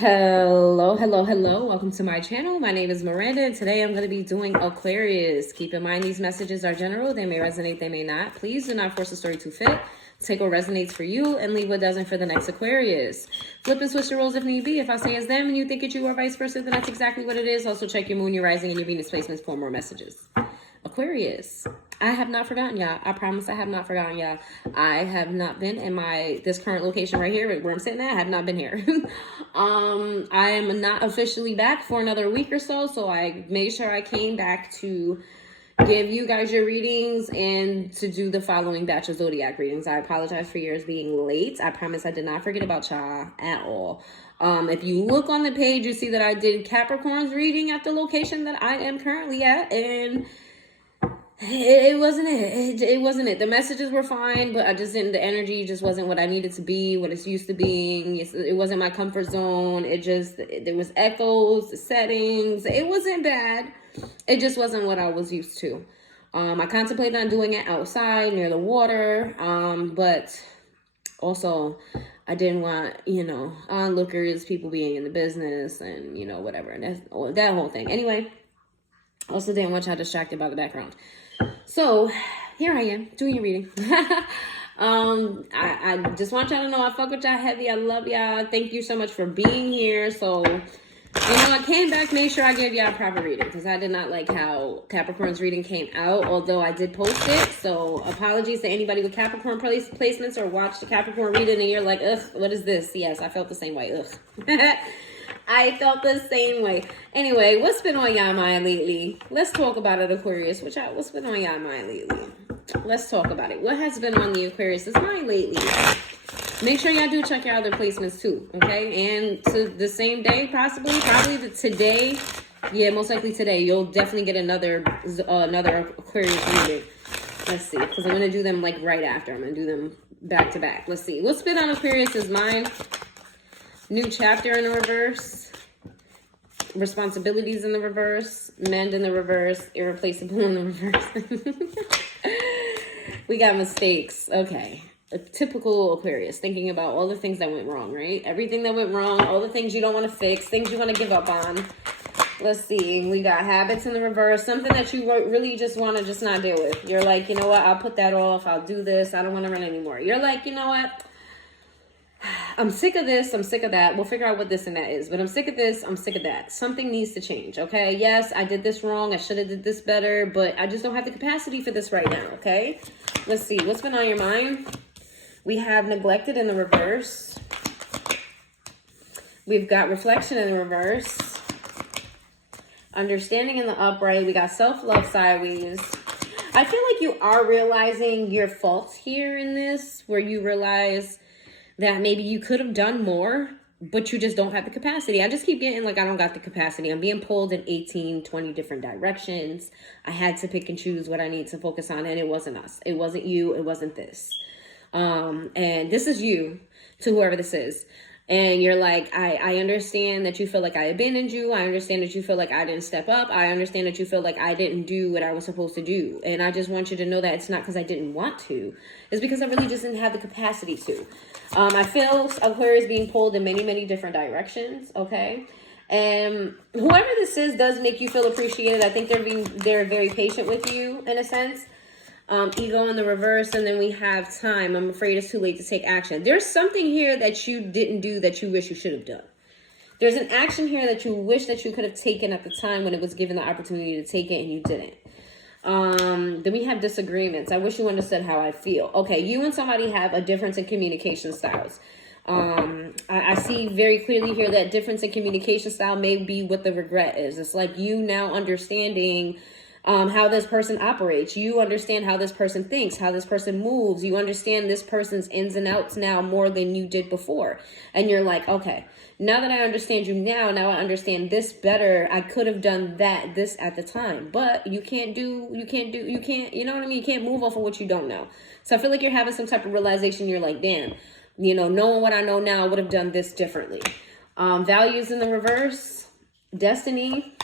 Hello. Welcome to my channel. My name is Miranda, and today I'm going to be doing Aquarius. Keep in mind, these messages are general. They may resonate, they may not. Please do not force the story to fit. Take what resonates for you and leave what doesn't for the next Aquarius. Flip and switch the roles if need be. If I say it's them and you think it's you or vice versa, then that's exactly what it is. Also check your moon, your rising, and your Venus placements for more messages. Aquarius. I have not forgotten y'all. I promise I have not forgotten y'all. I have not been in this current location right here where I'm sitting at. I have not been here. I am not officially back for another week or so. So I made sure I came back to give you guys your readings and to do the following batch of zodiac readings. I apologize for yours being late. I promise I did not forget about y'all at all. If you look on the page, you see that I did Capricorn's reading at the location that I am currently at, and it wasn't it. It wasn't it. The messages were fine, but I just didn't, the energy just wasn't what I needed to be, what it's used to being. It wasn't my comfort zone. There was echoes, the settings. It wasn't bad. It just wasn't what I was used to. I contemplated on doing it outside near the water, but also I didn't want, onlookers, people being in the business and, whatever. And that whole thing. Anyway, also didn't want y'all distracted by the background. So here I am doing your reading. I just want y'all to know I fuck with y'all heavy. I love y'all. Thank you so much for being here. So, I came back, made sure I gave y'all a proper reading because I did not like how Capricorn's reading came out, although I did post it. So apologies to anybody with Capricorn placements or watched the Capricorn reading and you're like, ugh, what is this? Yes, I felt the same way. Ugh. I felt the same way. Anyway, what's been on y'all mind lately? Let's talk about it, Aquarius. What's been on y'all mind lately? Let's talk about it. What has been on the Aquarius' mind lately? Make sure y'all do check your other placements too, okay? And to the same day, probably today. Yeah, most likely today. You'll definitely get another Aquarius reading. Let's see, because I'm going to do them like right after. I'm going to do them back to back. Let's see. What's been on Aquarius' mind? New chapter in the reverse, responsibilities in the reverse, mend in the reverse, irreplaceable in the reverse. We got mistakes. Okay. A typical Aquarius, thinking about all the things that went wrong, right? Everything that went wrong, all the things you don't want to fix, things you want to give up on. Let's see. We got habits in the reverse, something that you really just want to just not deal with. You're like, you know what? I'll put that off. I'll do this. I don't want to run anymore. You're like, you know what? I'm sick of this. I'm sick of that. We'll figure out what this and that is. But I'm sick of this. I'm sick of that. Something needs to change, okay? Yes, I did this wrong. I should have did this better. But I just don't have the capacity for this right now, okay? Let's see. What's been on your mind? We have neglected in the reverse. We've got reflection in the reverse. Understanding in the upright. We got self-love sideways. I feel like you are realizing your faults here in this, where you realize that maybe you could have done more, but you just don't have the capacity. I just keep getting like, I don't got the capacity. I'm being pulled in 18, 20 different directions. I had to pick and choose what I need to focus on, and it wasn't us. It wasn't you. It wasn't this. And this is you to whoever this is. And you're like, I understand that you feel like I abandoned you. I understand that you feel like I didn't step up. I understand that you feel like I didn't do what I was supposed to do. And I just want you to know that it's not because I didn't want to. It's because I really just didn't have the capacity to. I feel Aquarius being pulled in many, many different directions, okay? And whoever this is does make you feel appreciated. I think they're very patient with you in a sense. Ego in the reverse, and then we have time. I'm afraid it's too late to take action. There's something here that you didn't do that you wish you should have done. There's an action here that you wish that you could have taken at the time when it was given the opportunity to take it and you didn't. Then we have disagreements. I wish you understood how I feel. Okay, you and somebody have a difference in communication styles. I see very clearly here that difference in communication style may be what the regret is. It's like you now understanding how this person operates. You understand how this person thinks, how this person moves. You understand this person's ins and outs now more than you did before. And you're like, okay, now that I understand you now I understand this better. I could have done this at the time, but you can't, you know what I mean? You can't move off of what you don't know. So I feel like you're having some type of realization. You're like, damn, knowing what I know now, I would have done this differently. Values in the reverse, destiny,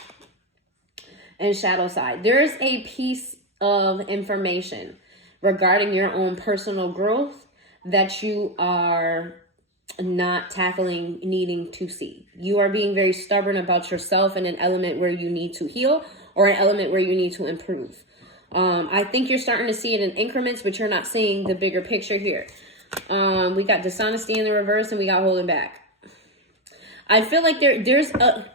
and shadow side. There's a piece of information regarding your own personal growth that you are not tackling needing to see. You are being very stubborn about yourself in an element where you need to heal or an element where you need to improve. I think you're starting to see it in increments, but you're not seeing the bigger picture here. We got dishonesty in the reverse and we got holding back. I feel like there's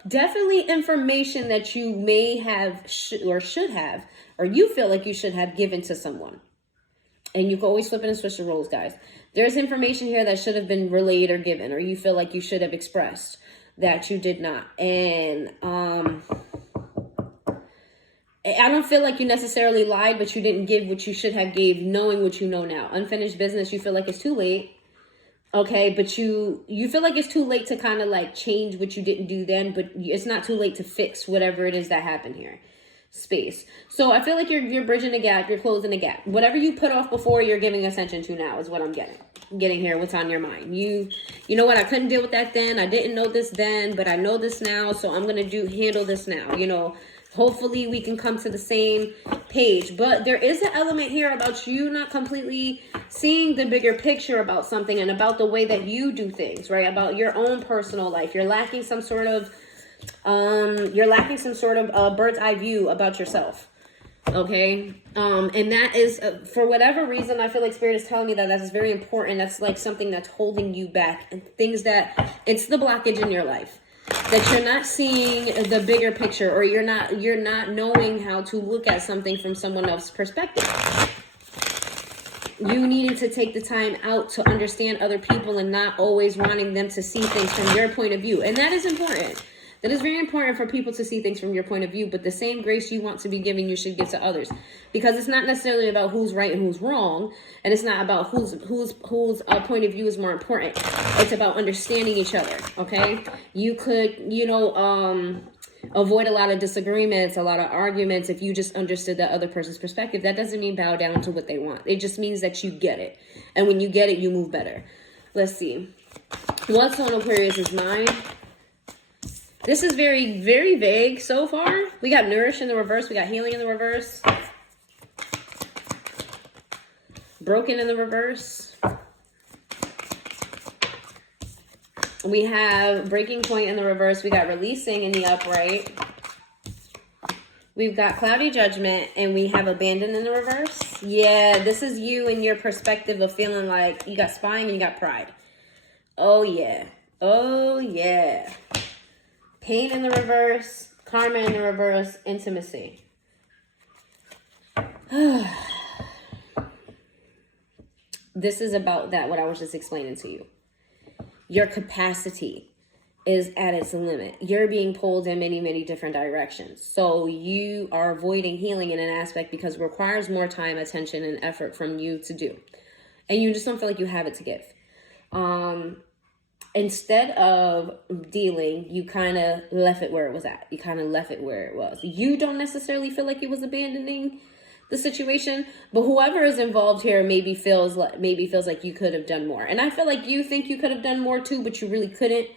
definitely information that you may have or should have, or you feel like you should have given to someone. And you can always flip it and switch the roles, guys. There's information here that should have been relayed or given, or you feel like you should have expressed that you did not. And I don't feel like you necessarily lied, but you didn't give what you should have gave, knowing what you know now. Unfinished business, you feel like it's too late. Okay, but you feel like it's too late to kind of like change what you didn't do then, but it's not too late to fix whatever it is that happened here. Space. So I feel like you're bridging a gap, you're closing a gap. Whatever you put off before, you're giving attention to now is what I'm getting here. What's on your mind? You know what? I couldn't deal with that then. I didn't know this then, but I know this now, so I'm gonna handle this now. You know, hopefully we can come to the same page. But there is an element here about you not completely seeing the bigger picture about something and about the way that you do things, right? About your own personal life. You're lacking some sort of bird's eye view about yourself. Okay. And that is, for whatever reason, I feel like Spirit is telling me that is very important. That's like something that's holding you back, and things that it's the blockage in your life, that you're not seeing the bigger picture, or you're not knowing how to look at something from someone else's perspective. You needed to take the time out to understand other people and not always wanting them to see things from your point of view. And that is important. That is very important for people to see things from your point of view, but the same grace you want to be given, you should give to others, because it's not necessarily about who's right and who's wrong, and it's not about whose point of view is more important. It's about understanding each other. Okay, you could avoid a lot of disagreements, a lot of arguments, if you just understood that other person's perspective. That doesn't mean bow down to what they want. It just means that you get it, and when you get it, you move better. Let's see, what's on Aquarius's mind? This is very, very vague so far. We got nourish in the reverse. We got healing in the reverse. Broken in the reverse. We have breaking point in the reverse. We got releasing in the upright. We've got cloudy judgment, and we have abandon in the reverse. Yeah, this is you and your perspective of feeling like you got spying and you got pride. Oh, yeah. Oh, yeah. Pain in the reverse, karma in the reverse, intimacy. This is about that, what I was just explaining to you. Your capacity is at its limit. You're being pulled in many, many different directions. So you are avoiding healing in an aspect because it requires more time, attention, and effort from you to do. And you just don't feel like you have it to give. Instead of dealing, you kind of left it where it was at. You kind of left it where it was. You don't necessarily feel like it was abandoning the situation, but whoever is involved here maybe feels like you could have done more. And I feel like you think you could have done more too, but you really couldn't.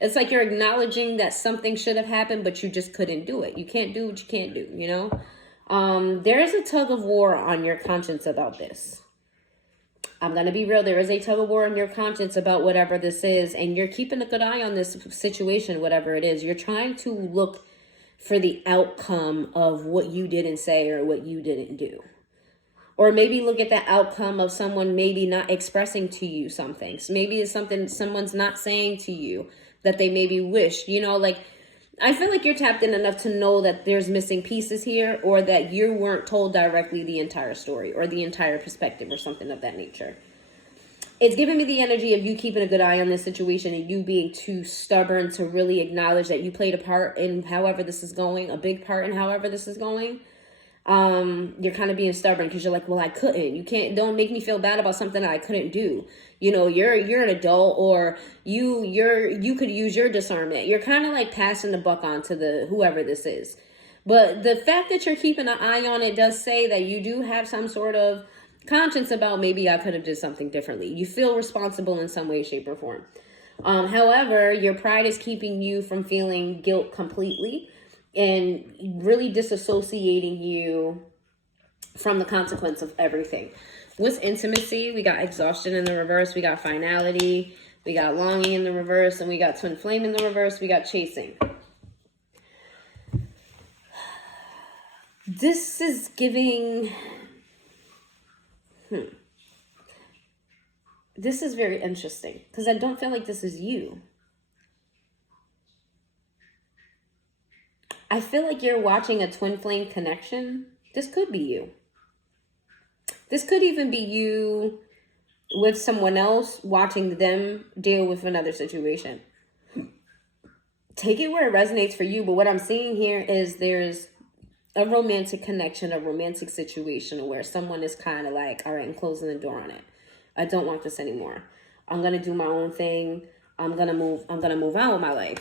It's like you're acknowledging that something should have happened, but you just couldn't do it. You can't do what you can't do, you know? There is a tug of war on your conscience about this. I'm going to be real. There is a tug of war on your conscience about whatever this is, and you're keeping a good eye on this situation, whatever it is. You're trying to look for the outcome of what you didn't say or what you didn't do. Or maybe look at the outcome of someone maybe not expressing to you something. So maybe it's something someone's not saying to you that they maybe wish, like, I feel like you're tapped in enough to know that there's missing pieces here, or that you weren't told directly the entire story or the entire perspective or something of that nature. It's giving me the energy of you keeping a good eye on this situation and you being too stubborn to really acknowledge that you played a part in however this is going, a big part in however this is going. You're kind of being stubborn because you're like, well, I couldn't. Don't make me feel bad about something that I couldn't do. You're an adult, or you could use your discernment. You're kind of like passing the buck on to whoever this is. But the fact that you're keeping an eye on it does say that you do have some sort of conscience about maybe I could have did something differently. You feel responsible in some way, shape, or form. However, your pride is keeping you from feeling guilt completely and really disassociating you from the consequence of everything. With intimacy, we got exhaustion in the reverse. We got finality. We got longing in the reverse, and we got twin flame in the reverse. We got chasing. This is giving... This is very interesting, because I don't feel like this is you. I feel like you're watching a twin flame connection. This could be you. This could even be you with someone else, watching them deal with another situation. Take it where it resonates for you, but what I'm seeing here is there's a romantic connection, a romantic situation where someone is kind of like, all right, I'm closing the door on it. I don't want this anymore. I'm going to do my own thing. I'm going to move on with my life.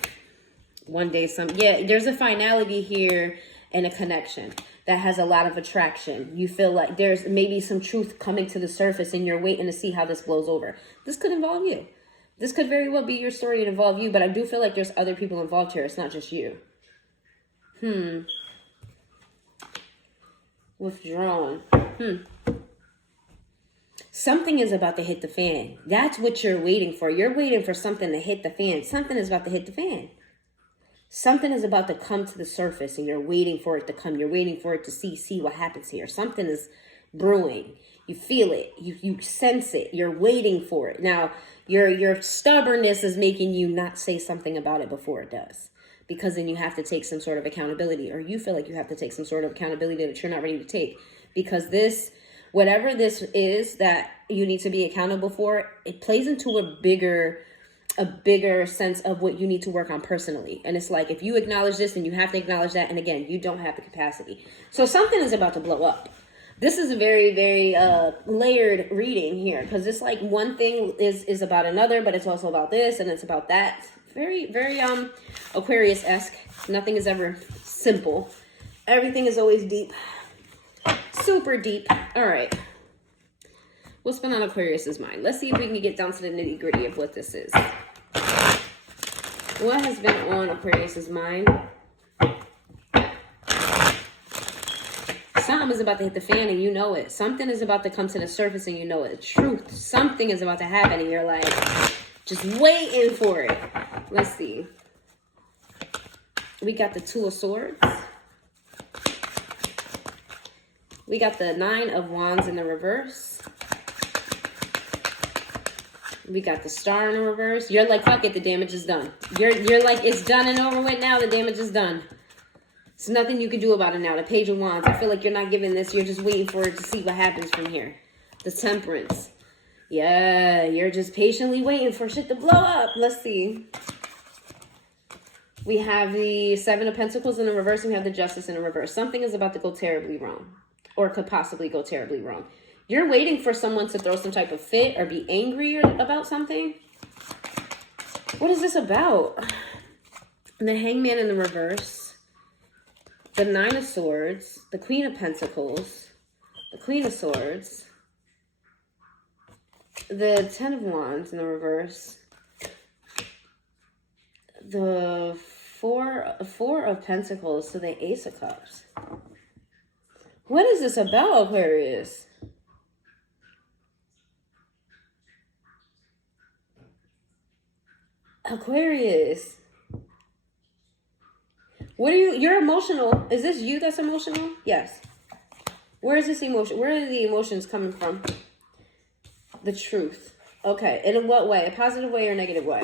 One day, there's a finality here and a connection that has a lot of attraction. You feel like there's maybe some truth coming to the surface and you're waiting to see how this blows over. This could involve you. This could very well be your story and involve you, but I do feel like there's other people involved here. It's not just you. Withdrawn. Something is about to hit the fan. That's what you're waiting for. You're waiting for something to hit the fan. Something is about to hit the fan. Something is about to come to the surface and you're waiting for it to come. You're waiting for it to see what happens here. Something is brewing. You feel it. You sense it. You're waiting for it. Now, your stubbornness is making you not say something about it before it does. Because then you have to take some sort of accountability, or you feel like you have to take some sort of accountability that you're not ready to take. Because this, whatever this is that you need to be accountable for, it plays into a bigger sense of what you need to work on personally. And it's like, if you acknowledge this, then you have to acknowledge that. And again, you don't have the capacity. So something is about to blow up. This is a very, very layered reading here, because it's like one thing is about another, but it's also about this and it's about that. Very, very Aquarius-esque. Nothing is ever simple. Everything is always deep. Super deep. All right. What's been on Aquarius's mind? Let's see if we can get down to the nitty-gritty of what this is. What has been on Aquarius's mind? Something is about to hit the fan and you know it. Something is about to come to the surface and you know it. Truth. Something is about to happen and you're like, just waiting for it. Let's see. We got the Two of Swords. We got the Nine of Wands in the reverse. We got the Star in the reverse. You're like, fuck it, the damage is done. You're like, it's done and over with now. The damage is done. There's nothing you can do about it now. The Page of Wands. I feel like you're not giving this. You're just waiting for it to see what happens from here. The Temperance. Yeah, you're just patiently waiting for shit to blow up. Let's see. We have the Seven of Pentacles in the reverse, and we have the Justice in the reverse. Something is about to go terribly wrong, or could possibly go terribly wrong. You're waiting for someone to throw some type of fit or be angry about something. What is this about? The Hangman in the reverse. The Nine of Swords. The Queen of Pentacles. The Queen of Swords. The Ten of Wands in the reverse. The Four of Pentacles to the Ace of Cups. What is this about, Aquarius? Aquarius. What are you're emotional. Is this you that's emotional? Yes. Where is this emotion? Where are the emotions coming from? The Truth. Okay. And in what way? A positive way or a negative way?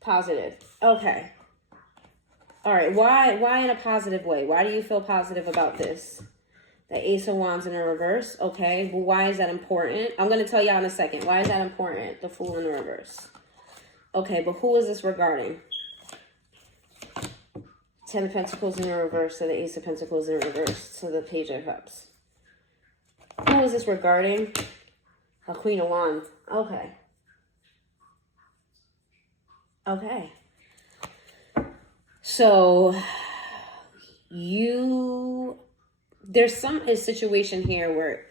Positive. Okay. All right. Why in a positive way? Why do you feel positive about this? The Ace of Wands in the reverse. Okay. Well, why is that important? I'm going to tell y'all in a second. Why is that important? The Fool in the reverse. Okay, but who is this regarding? Ten of Pentacles in the reverse, so the Ace of Pentacles in the reverse, so the Page of Cups. Who is this regarding? A Queen of Wands. Okay. Okay. So, there's a situation here where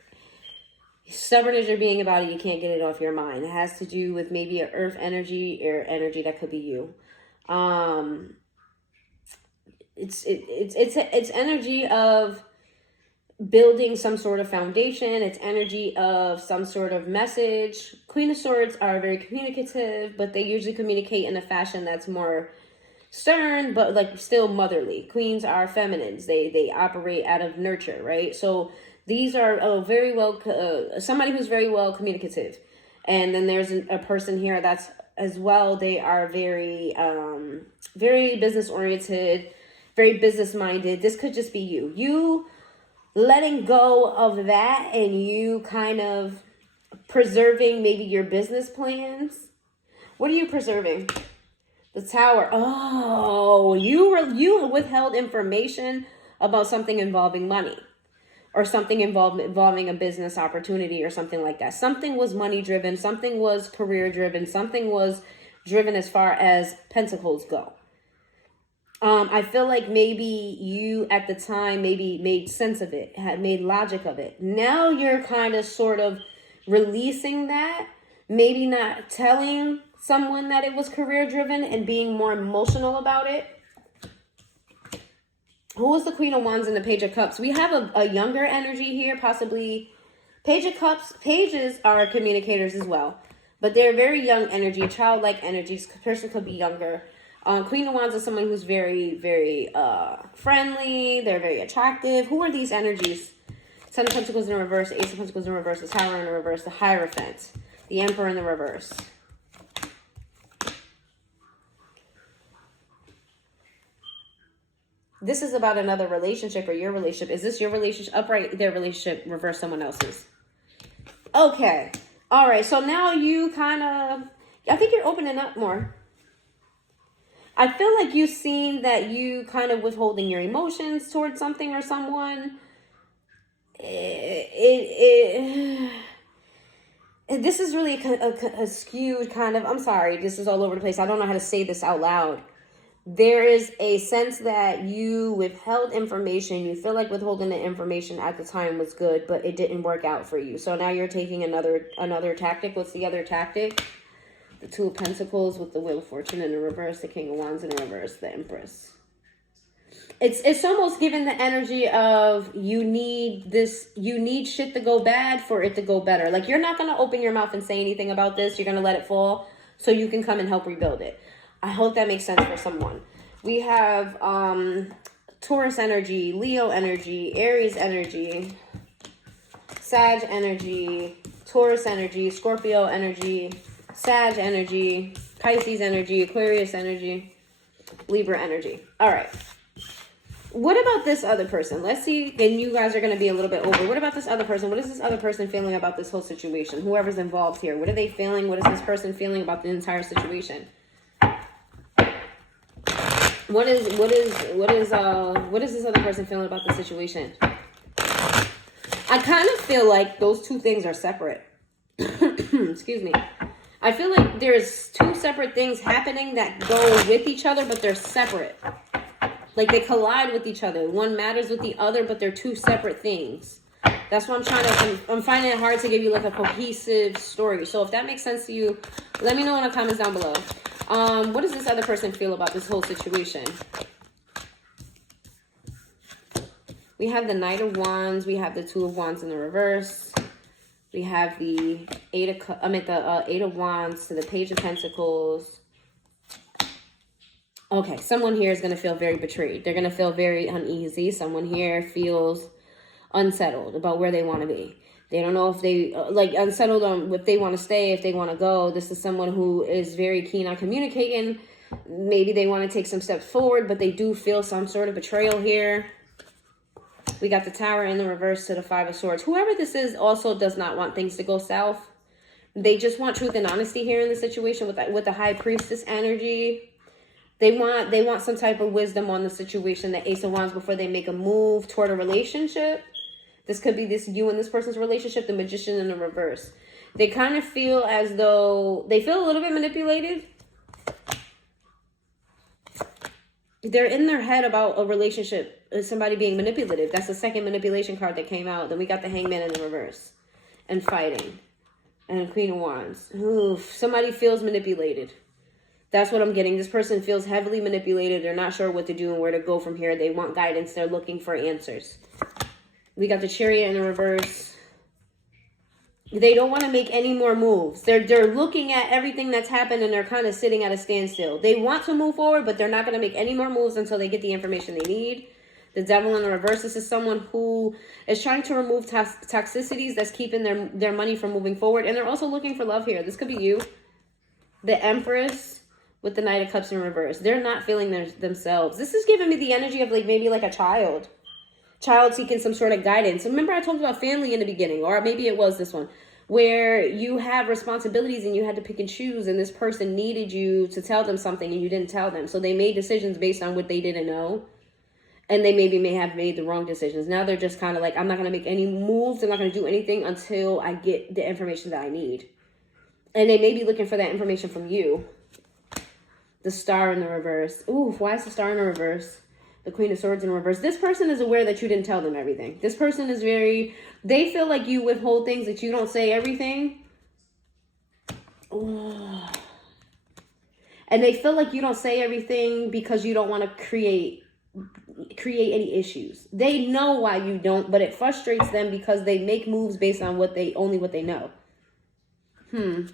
stubborn as you're being about it, you can't get it off your mind. It has to do with maybe an earth energy or energy that could be you. It's energy of building some sort of foundation. It's energy of some sort of message. Queen of Swords are very communicative, but they usually communicate in a fashion that's more stern, but like still motherly. Queens are feminines. They operate out of nurture, right? So these are very well, somebody who's very well communicative. And then there's a person here that's as well. They are very, very business oriented, very business minded. This could just be you. You letting go of that and you kind of preserving maybe your business plans. What are you preserving? The Tower. Oh, you withheld information about something involving money or something involving a business opportunity or something like that. Something was money driven. Something was career driven. Something was driven as far as pentacles go. I feel like maybe you at the time maybe made sense of it, had made logic of it. Now you're kind of sort of releasing that, maybe not telling someone that it was career driven and being more emotional about it. Who was the Queen of Wands and the Page of Cups? We have a younger energy here, possibly Page of Cups. Pages are communicators as well, but they're very young energy, childlike energies. Person could be younger. Queen of Wands is someone who's very, very friendly. They're very attractive. Who are these energies? Ten of Pentacles in reverse, Ace of Pentacles in reverse, the Tower in the reverse, the Hierophant, the Emperor in the reverse. This is about another relationship or your relationship. Is this your relationship? Upright, their relationship, reverse someone else's. Okay. All right. So now you kind of, I think you're opening up more. I feel like you've seen that you kind of withholding your emotions towards something or someone. This is really a skewed kind of, I'm sorry, this is all over the place. I don't know how to say this out loud. There is a sense that you withheld information. You feel like withholding the information at the time was good, but it didn't work out for you. So now you're taking another tactic. What's the other tactic? The Two of Pentacles with the Wheel of Fortune in the reverse, the King of Wands in the reverse, the Empress. It's almost given the energy of you need shit to go bad for it to go better. Like you're not going to open your mouth and say anything about this. You're going to let it fall so you can come and help rebuild it. I hope that makes sense for someone. We have Taurus energy, Leo energy, Aries energy, Sag energy, Taurus energy, Scorpio energy, Sag energy, Pisces energy, Aquarius energy, Libra energy. All right. What about this other person? Let's see. And you guys are going to be a little bit over. What about this other person? What is this other person feeling about this whole situation? Whoever's involved here. What are they feeling? What is this person feeling about the entire situation? What is this other person feeling about the situation? I kind of feel like those two things are separate. Excuse me. I feel like there's two separate things happening that go with each other, but they're separate. Like they collide with each other. One matters with the other, but they're two separate things. That's what I'm finding it hard to give you like a cohesive story. So if that makes sense to you, let me know in the comments down below. What does this other person feel about this whole situation? We have the Knight of Wands. We have the Two of Wands in the reverse. We have the Eight of Wands to the Page of Pentacles. Okay, someone here is going to feel very betrayed. They're going to feel very uneasy. Someone here feels unsettled about where they want to be. They don't know if they, unsettled on if they want to stay, if they want to go. This is someone who is very keen on communicating. Maybe they want to take some steps forward, but they do feel some sort of betrayal here. We got the Tower in the reverse to the Five of Swords. Whoever this is also does not want things to go south. They just want truth and honesty here in the situation with the High Priestess energy. They want some type of wisdom on the situation, the Ace of Wands, before they make a move toward a relationship. This could be you and this person's relationship, the Magician in the reverse. They kind of feel as though they feel a little bit manipulated. They're in their head about a relationship, somebody being manipulative. That's the second manipulation card that came out. Then we got the Hangman in the reverse and fighting. And Queen of Wands. Oof, somebody feels manipulated. That's what I'm getting. This person feels heavily manipulated. They're not sure what to do and where to go from here. They want guidance. They're looking for answers. We got the Chariot in the reverse. They don't want to make any more moves. They're looking at everything that's happened and they're kind of sitting at a standstill. They want to move forward, but they're not going to make any more moves until they get the information they need. The Devil in the reverse. This is someone who is trying to remove toxicities that's keeping their money from moving forward. And they're also looking for love here. This could be you. The Empress with the Knight of Cups in reverse. They're not feeling themselves. This is giving me the energy of like maybe like a child seeking some sort of guidance. Remember I talked about family in the beginning, or maybe it was this one, where you have responsibilities and you had to pick and choose, and this person needed you to tell them something and you didn't tell them. So they made decisions based on what they didn't know. And they may have made the wrong decisions. Now they're just kind of like, I'm not going to make any moves. I'm not going to do anything until I get the information that I need. And they may be looking for that information from you. The Star in the reverse. Ooh, why is the Star in the reverse? The Queen of Swords in reverse. This person is aware that you didn't tell them everything. This person is they feel like you withhold things, that you don't say everything. Ooh. And they feel like you don't say everything because you don't want to create any issues. They know why you don't, but it frustrates them because they make moves based on what they know. The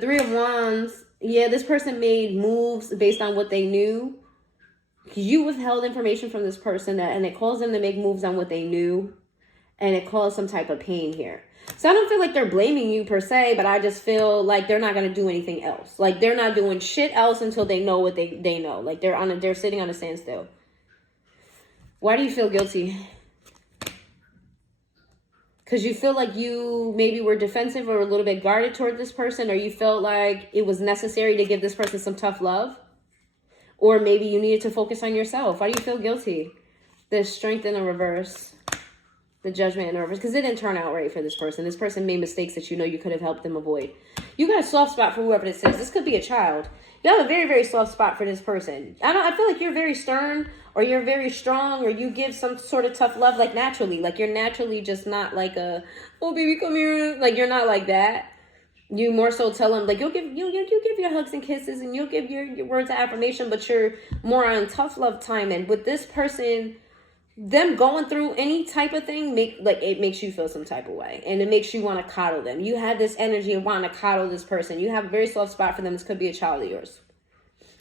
Three of Wands. Yeah, this person made moves based on what they knew. You withheld information from this person and it caused them to make moves on what they knew, and it caused some type of pain here. So I don't feel like they're blaming you per se, but I just feel like they're not going to do anything else. Like they're not doing shit else until they know what they know. Like they're sitting on a standstill. Why do you feel guilty? Because you feel like you maybe were defensive or a little bit guarded toward this person, or you felt like it was necessary to give this person some tough love. Or maybe you needed to focus on yourself. Why do you feel guilty? The Strength in the reverse. The Judgment in the reverse. Because it didn't turn out right for this person. This person made mistakes that you know you could have helped them avoid. You got a soft spot for whoever this is. This could be a child. You have a very, very soft spot for this person. I feel like you're very stern, or you're very strong, or you give some sort of tough love like naturally. Like you're naturally just not like a, oh baby, come here. Like you're not like that. You more so tell them, like, you'll give your hugs and kisses, and you'll give your words of affirmation, but you're more on tough love time. And with this person, them going through any type of thing, it makes you feel some type of way, and it makes you want to coddle them. You have this energy of wanting to coddle this person. You have a very soft spot for them. This could be a child of yours,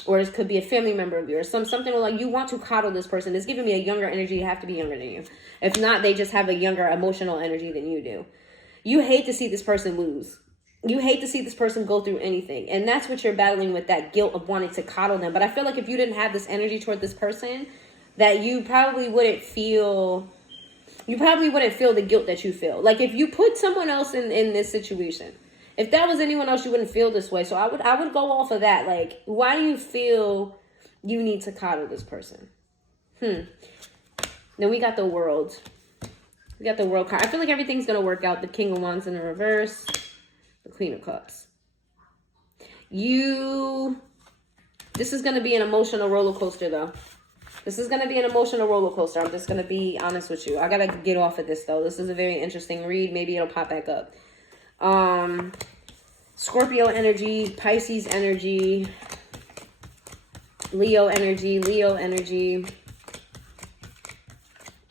or this could be a family member of yours. Something like you want to coddle this person. It's giving me a younger energy. You have to be younger than you. If not, they just have a younger emotional energy than you do. You hate to see this person lose. You hate to see this person go through anything. And that's what you're battling with, that guilt of wanting to coddle them. But I feel like if you didn't have this energy toward this person, that you probably wouldn't feel the guilt that you feel. Like if you put someone else in this situation, if that was anyone else, you wouldn't feel this way. So I would go off of that. Like, why do you feel you need to coddle this person? Then we got the World. We got the World card. I feel like everything's going to work out. The King of Wands in the reverse. The Queen of Cups. This is going to be an emotional roller coaster, though. This is going to be an emotional roller coaster. I'm just going to be honest with you. I got to get off of this, though. This is a very interesting read. Maybe it'll pop back up. Scorpio energy, Pisces energy, Leo energy,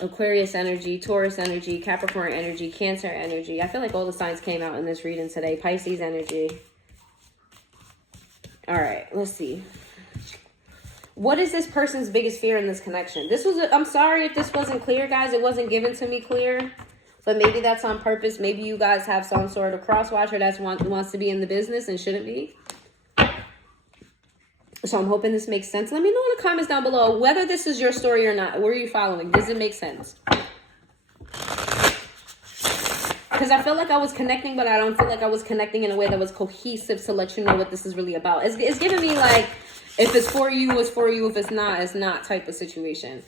Aquarius energy, Taurus energy, Capricorn energy, Cancer energy. I feel like all the signs came out in this reading today. Pisces energy. All right, let's see. What is this person's biggest fear in this connection? I'm sorry if this wasn't clear, guys. It wasn't given to me clear. But maybe that's on purpose. Maybe you guys have some sort of cross-watcher that wants to be in the business and shouldn't be. So I'm hoping this makes sense. Let me know in the comments down below whether this is your story or not. Were you following? Does it make sense? Because I feel like I was connecting, but I don't feel like I was connecting in a way that was cohesive to let you know what this is really about. It's giving me like, if it's for you, it's for you. If it's not type of situation.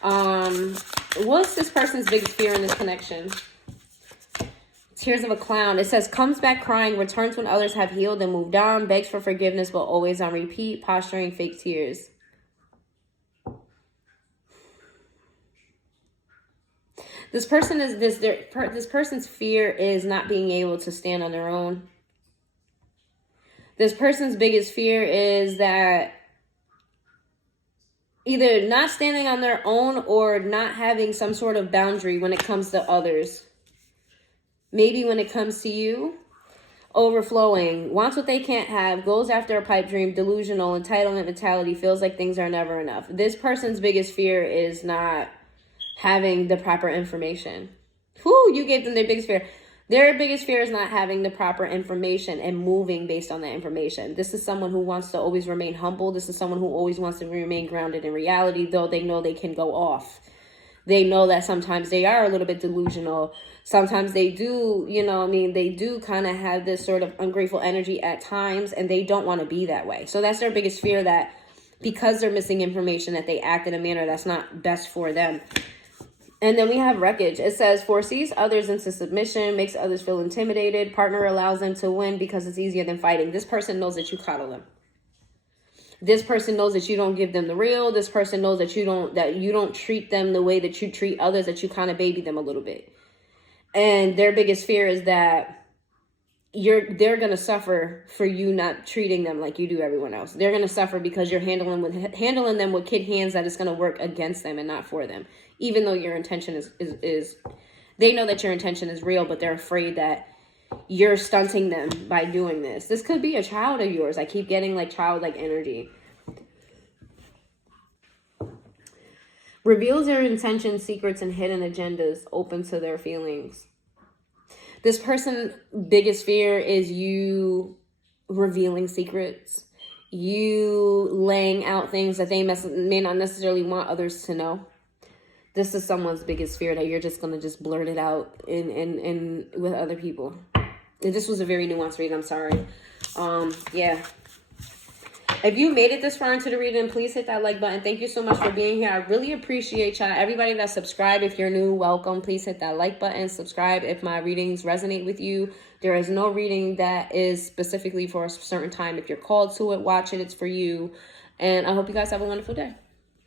What's this person's biggest fear in this connection? Tears of a Clown. It says, comes back crying, returns when others have healed and moved on, begs for forgiveness, but always on repeat, posturing fake tears. This person's fear is not being able to stand on their own. This person's biggest fear is that either not standing on their own or not having some sort of boundary when it comes to others. Maybe when it comes to you, overflowing, wants what they can't have, goes after a pipe dream, delusional, entitlement mentality, feels like things are never enough. This person's biggest fear is not having the proper information. Whoo, you gave them their biggest fear. Their biggest fear is not having the proper information and moving based on that information. This is someone who wants to always remain humble. This is someone who always wants to remain grounded in reality, though they know they can go off. They know that sometimes they are a little bit delusional. Sometimes they do, they do kind of have this sort of ungrateful energy at times, and they don't want to be that way. So that's their biggest fear, that because they're missing information, that they act in a manner that's not best for them. And then we have wreckage. It says, foresees others into submission, makes others feel intimidated. Partner allows them to win because it's easier than fighting. This person knows that you coddle them. This person knows that you don't give them the real. This person knows that you don't treat them the way that you treat others, that you kind of baby them a little bit. And their biggest fear is that they're going to suffer for you not treating them like you do everyone else. They're going to suffer because you're handling them with kid hands, that it's going to work against them and not for them. Even though your intention is they know that your intention is real, but they're afraid that you're stunting them by doing this. This could be a child of yours. I keep getting like childlike energy. Reveals their intentions, secrets, and hidden agendas, open to their feelings. This person's biggest fear is you revealing secrets, you laying out things that they may not necessarily want others to know. This is someone's biggest fear, that you're just going to just blurt it out in with other people. This was a very nuanced read. I'm sorry. Yeah. If you made it this far into the reading, please hit that like button. Thank you so much for being here. I really appreciate y'all. Everybody that subscribed, if you're new, welcome. Please hit that like button. Subscribe if my readings resonate with you. There is no reading that is specifically for a certain time. If you're called to it, watch it. It's for you. And I hope you guys have a wonderful day.